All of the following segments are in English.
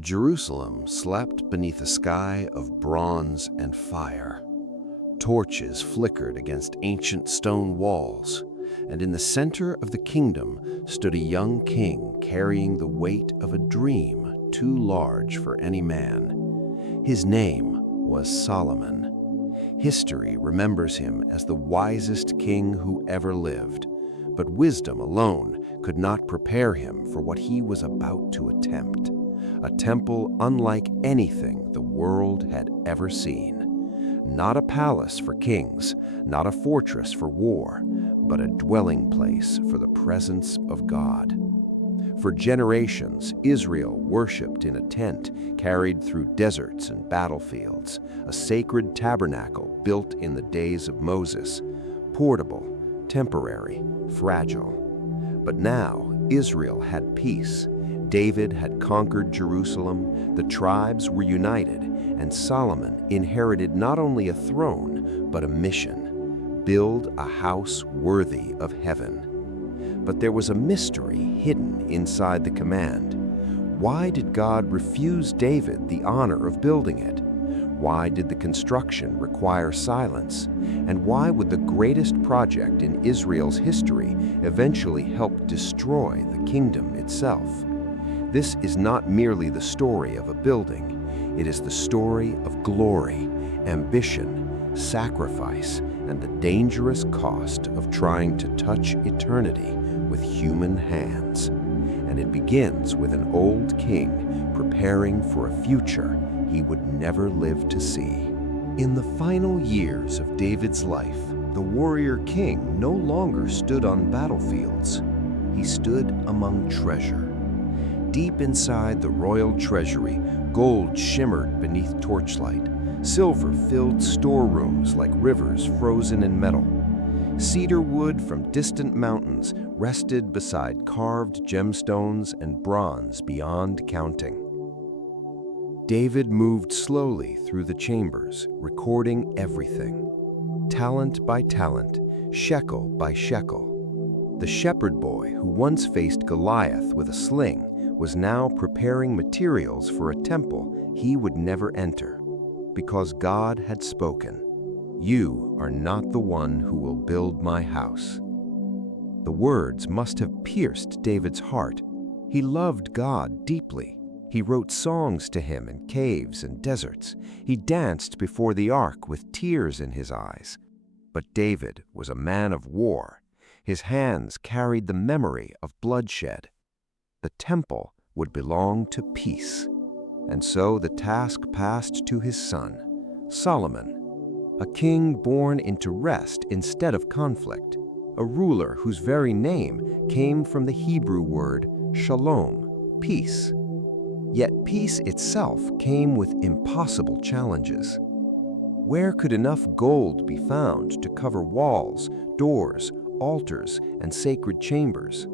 Jerusalem slept beneath a sky of bronze and fire. Torches flickered against ancient stone walls, and in the center of the kingdom stood a young king carrying the weight of a dream too large for any man. His name was Solomon. History remembers him as the wisest king who ever lived, but wisdom alone could not prepare him for what he was about to attempt. A temple unlike anything the world had ever seen. Not a palace for kings, not a fortress for war, but a dwelling place for the presence of God. For generations, Israel worshipped in a tent carried through deserts and battlefields, a sacred tabernacle built in the days of Moses, portable, temporary, fragile. But now Israel had peace. David had conquered Jerusalem, the tribes were united, and Solomon inherited not only a throne, but a mission: build a house worthy of heaven. But there was a mystery hidden inside the command. Why did God refuse David the honor of building it? Why did the construction require silence? And why would the greatest project in Israel's history eventually help destroy the kingdom itself? This is not merely the story of a building. It is the story of glory, ambition, sacrifice, and the dangerous cost of trying to touch eternity with human hands. And it begins with an old king preparing for a future he would never live to see. In the final years of David's life, the warrior king no longer stood on battlefields. He stood among treasure. Deep inside the royal treasury, gold shimmered beneath torchlight. Silver filled storerooms like rivers frozen in metal. Cedar wood from distant mountains rested beside carved gemstones and bronze beyond counting. David moved slowly through the chambers, recording everything. Talent by talent, shekel by shekel. The shepherd boy who once faced Goliath with a sling was now preparing materials for a temple he would never enter, because God had spoken, "You are not the one who will build my house." The words must have pierced David's heart. He loved God deeply. He wrote songs to him in caves and deserts. He danced before the ark with tears in his eyes. But David was a man of war. His hands carried the memory of bloodshed. The temple would belong to peace. And so the task passed to his son, Solomon, a king born into rest instead of conflict, a ruler whose very name came from the Hebrew word shalom, peace. Yet peace itself came with impossible challenges. Where could enough gold be found to cover walls, doors, altars, and sacred chambers?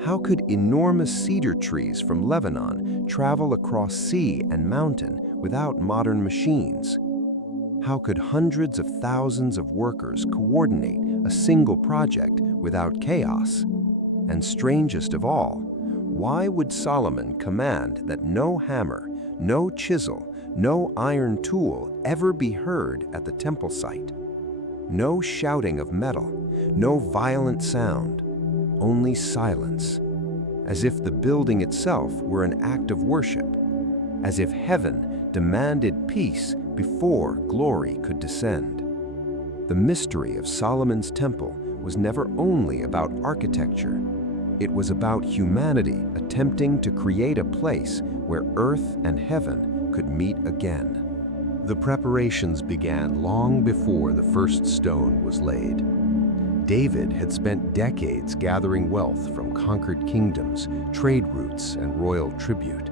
How could enormous cedar trees from Lebanon travel across sea and mountain without modern machines? How could hundreds of thousands of workers coordinate a single project without chaos? And strangest of all, why would Solomon command that no hammer, no chisel, no iron tool ever be heard at the temple site? No shouting of metal, no violent sound, only silence, as if the building itself were an act of worship, as if heaven demanded peace before glory could descend. The mystery of Solomon's temple was never only about architecture. It was about humanity attempting to create a place where earth and heaven could meet again. The preparations began long before the first stone was laid. David had spent decades gathering wealth from conquered kingdoms, trade routes, and royal tribute.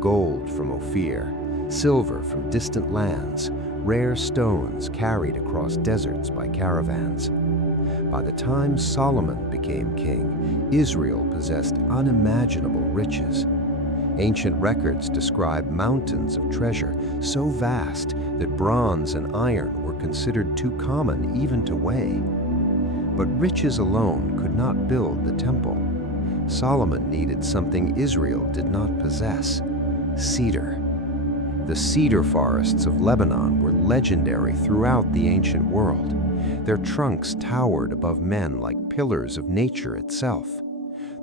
Gold from Ophir, silver from distant lands, rare stones carried across deserts by caravans. By the time Solomon became king, Israel possessed unimaginable riches. Ancient records describe mountains of treasure so vast that bronze and iron were considered too common even to weigh. But riches alone could not build the temple. Solomon needed something Israel did not possess: Cedar. The cedar forests of Lebanon were legendary throughout the ancient world. Their trunks towered above men like pillars of nature itself.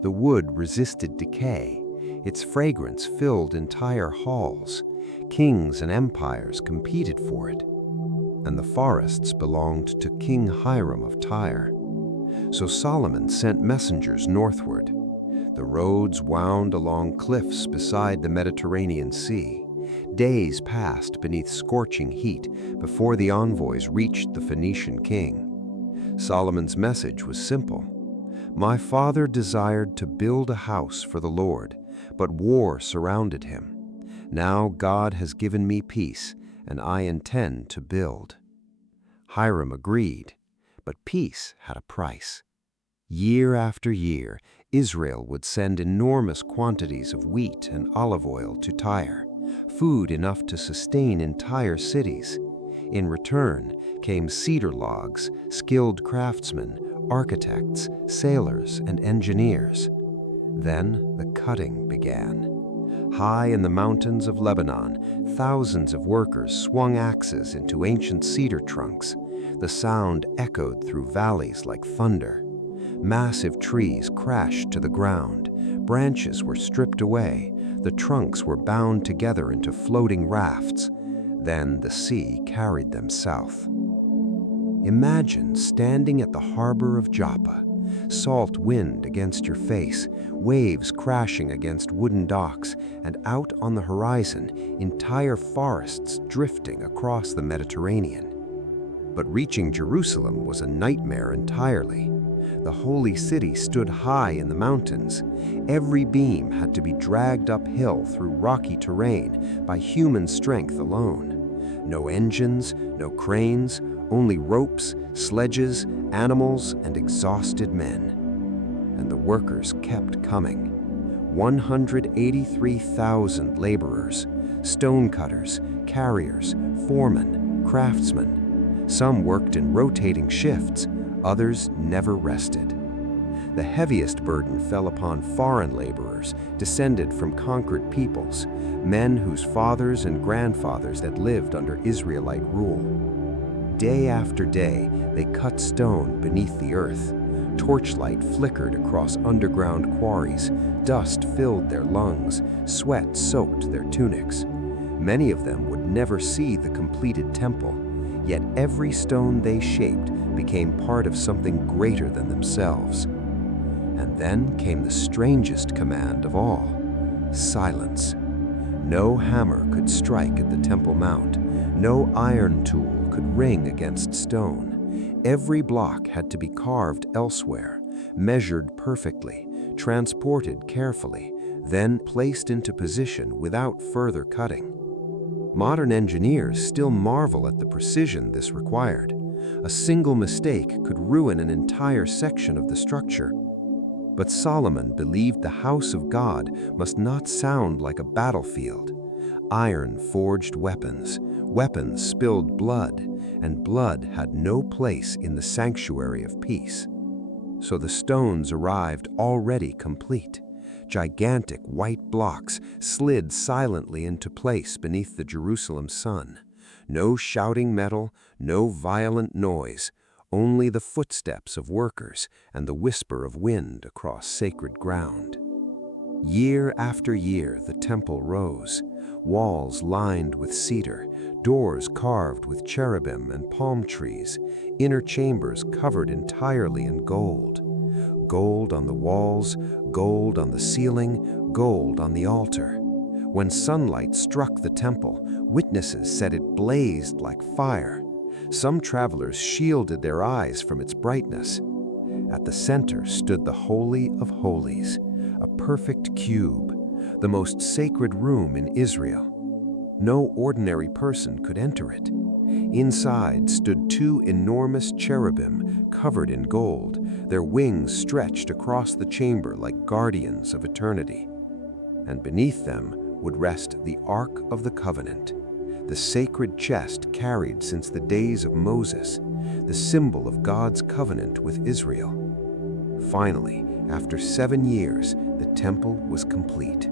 The wood resisted decay. Its fragrance filled entire halls. Kings and empires competed for it. And the forests belonged to King Hiram of Tyre. So Solomon sent messengers northward. The roads wound along cliffs beside the Mediterranean Sea. Days passed beneath scorching heat before the envoys reached the Phoenician king. Solomon's message was simple. My father desired to build a house for the Lord, but war surrounded him. Now God has given me peace, and I intend to build. Hiram agreed, but peace had a price. Year after year, Israel would send enormous quantities of wheat and olive oil to Tyre, food enough to sustain entire cities. In return came cedar logs, skilled craftsmen, architects, sailors, and engineers. Then the cutting began. High in the mountains of Lebanon, thousands of workers swung axes into ancient cedar trunks. The sound echoed through valleys like thunder. Massive trees crashed to the ground. Branches were stripped away. The trunks were bound together into floating rafts. Then the sea carried them south. Imagine standing at the harbor of Joppa, salt wind against your face, waves crashing against wooden docks, and out on the horizon, entire forests drifting across the Mediterranean. But reaching Jerusalem was a nightmare entirely. The holy city stood high in the mountains. Every beam had to be dragged uphill through rocky terrain by human strength alone. No engines, no cranes, only ropes, sledges, animals, and exhausted men. And the workers kept coming. 183,000 laborers, stonecutters, carriers, foremen, craftsmen. Some worked in rotating shifts, others never rested. The heaviest burden fell upon foreign laborers, descended from conquered peoples, men whose fathers and grandfathers had lived under Israelite rule. Day after day, they cut stone beneath the earth. Torchlight flickered across underground quarries, dust filled their lungs, sweat soaked their tunics. Many of them would never see the completed temple, yet every stone they shaped became part of something greater than themselves. And then came the strangest command of all: silence. No hammer could strike at the Temple Mount. No iron tool could ring against stone. Every block had to be carved elsewhere, measured perfectly, transported carefully, then placed into position without further cutting. Modern engineers still marvel at the precision this required. A single mistake could ruin an entire section of the structure. But Solomon believed the house of God must not sound like a battlefield. Iron forged weapons, weapons spilled blood, and blood had no place in the sanctuary of peace. So the stones arrived already complete. Gigantic white blocks slid silently into place beneath the Jerusalem sun. No shouting metal, no violent noise, only the footsteps of workers and the whisper of wind across sacred ground. Year after year, the temple rose, walls lined with cedar, doors carved with cherubim and palm trees, inner chambers covered entirely in gold. Gold on the walls, gold on the ceiling, gold on the altar. When sunlight struck the temple, witnesses said it blazed like fire. Some travelers shielded their eyes from its brightness. At the center stood the Holy of Holies, a perfect cube, the most sacred room in Israel. No ordinary person could enter it. Inside stood two enormous cherubim covered in gold, their wings stretched across the chamber like guardians of eternity. And beneath them would rest the Ark of the Covenant, the sacred chest carried since the days of Moses, the symbol of God's covenant with Israel. Finally, after 7 years, the temple was complete.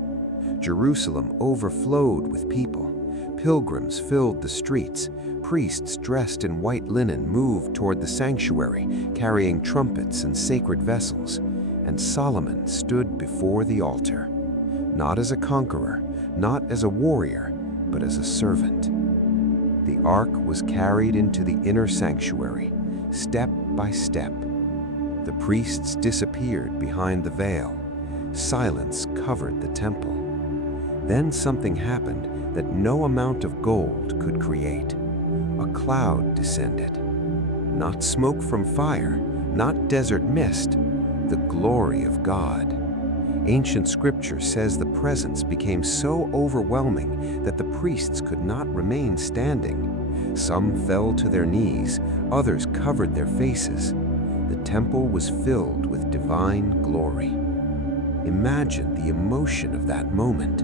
Jerusalem overflowed with people. Pilgrims filled the streets. Priests dressed in white linen moved toward the sanctuary, carrying trumpets and sacred vessels. And Solomon stood before the altar, not as a conqueror, not as a warrior, but as a servant. The ark was carried into the inner sanctuary, step by step. The priests disappeared behind the veil. Silence covered the temple. Then something happened that no amount of gold could create. A cloud descended. Not smoke from fire, not desert mist, the glory of God. Ancient scripture says the presence became so overwhelming that the priests could not remain standing. Some fell to their knees, others covered their faces. The temple was filled with divine glory. Imagine the emotion of that moment.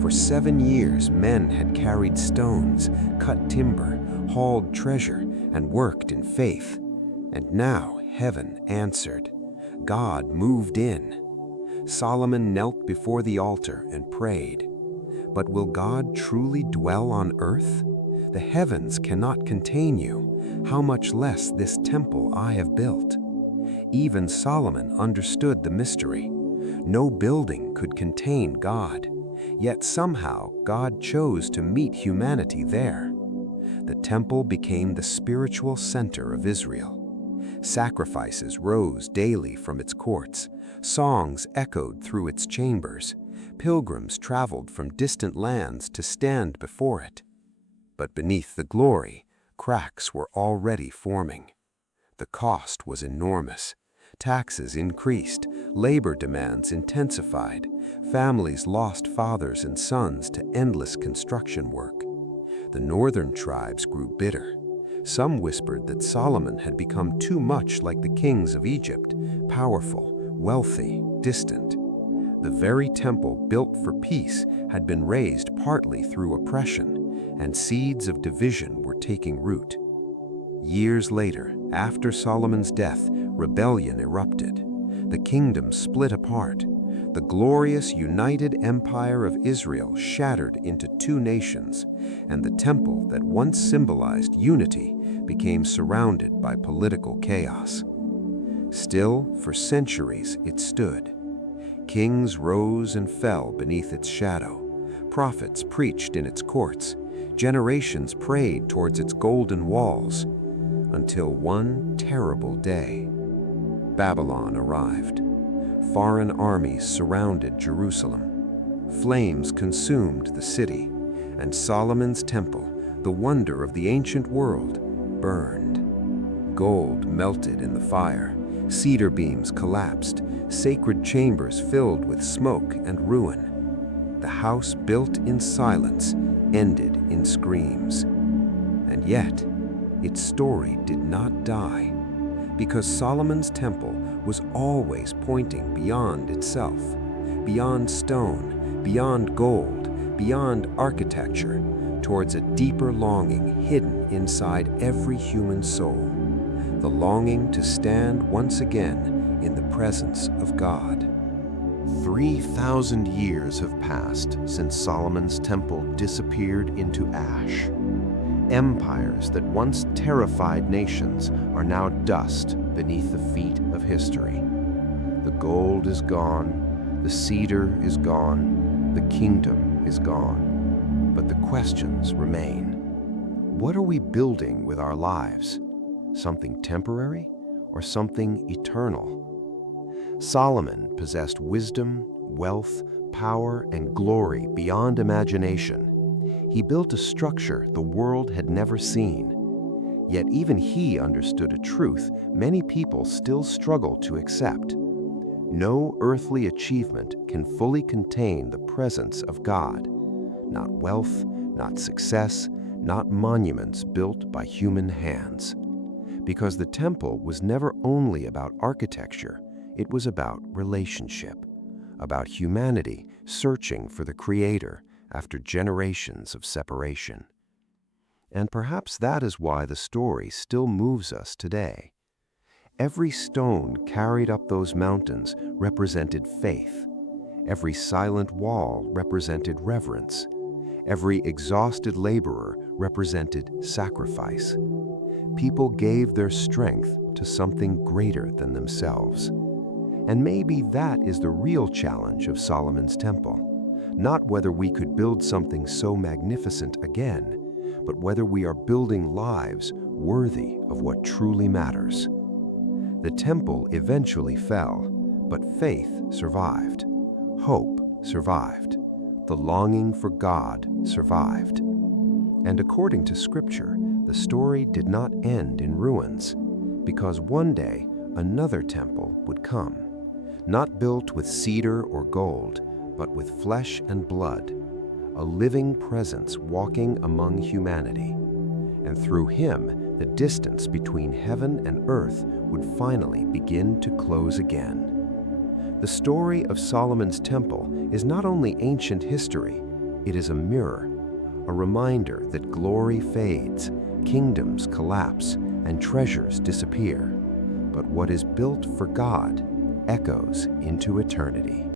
For 7 years, men had carried stones, cut timber, hauled treasure, and worked in faith. And now heaven answered. God moved in. Solomon knelt before the altar and prayed. But will God truly dwell on earth? The heavens cannot contain you, how much less this temple I have built. Even Solomon understood the mystery. No building could contain God, yet somehow God chose to meet humanity there. The temple became the spiritual center of Israel. Sacrifices rose daily from its courts. Songs echoed through its chambers. Pilgrims traveled from distant lands to stand before it. But beneath the glory, cracks were already forming. The cost was enormous. Taxes increased, labor demands intensified. Families lost fathers and sons to endless construction work. The northern tribes grew bitter. Some whispered that Solomon had become too much like the kings of Egypt, powerful, wealthy, distant. The very temple built for peace had been razed partly through oppression, and seeds of division were taking root. Years later, after Solomon's death, rebellion erupted. The kingdom split apart. The glorious united empire of Israel shattered into 2 nations, and the temple that once symbolized unity became surrounded by political chaos. Still, for centuries it stood. Kings rose and fell beneath its shadow. Prophets preached in its courts. Generations prayed towards its golden walls, until one terrible day, Babylon arrived. Foreign armies surrounded Jerusalem. Flames consumed the city, and Solomon's temple, the wonder of the ancient world, burned. Gold melted in the fire. Cedar beams collapsed. Sacred chambers filled with smoke and ruin. The house built in silence ended in screams. And yet, its story did not die, because Solomon's temple was always pointing beyond itself, beyond stone, beyond gold, beyond architecture, towards a deeper longing hidden inside every human soul, the longing to stand once again in the presence of God. 3,000 years have passed since Solomon's temple disappeared into ash. Empires that once terrified nations are now dust beneath the feet of history. The gold is gone, the cedar is gone, the kingdom is gone. But the questions remain. What are we building with our lives? Something temporary or something eternal? Solomon possessed wisdom, wealth, power, and glory beyond imagination. He built a structure the world had never seen. Yet even he understood a truth many people still struggle to accept. No earthly achievement can fully contain the presence of God. Not wealth, not success, not monuments built by human hands. Because the temple was never only about architecture, it was about relationship, about humanity searching for the Creator after generations of separation. And perhaps that is why the story still moves us today. Every stone carried up those mountains represented faith. Every silent wall represented reverence. Every exhausted laborer represented sacrifice. People gave their strength to something greater than themselves. And maybe that is the real challenge of Solomon's temple. Not whether we could build something so magnificent again, but whether we are building lives worthy of what truly matters. The temple eventually fell, but faith survived. Hope survived. The longing for God survived. And according to Scripture, the story did not end in ruins, because one day another temple would come, not built with cedar or gold, but with flesh and blood, a living presence walking among humanity. And through him, the distance between heaven and earth would finally begin to close again. The story of Solomon's temple is not only ancient history, it is a mirror, a reminder that glory fades, kingdoms collapse, and treasures disappear. But what is built for God echoes into eternity.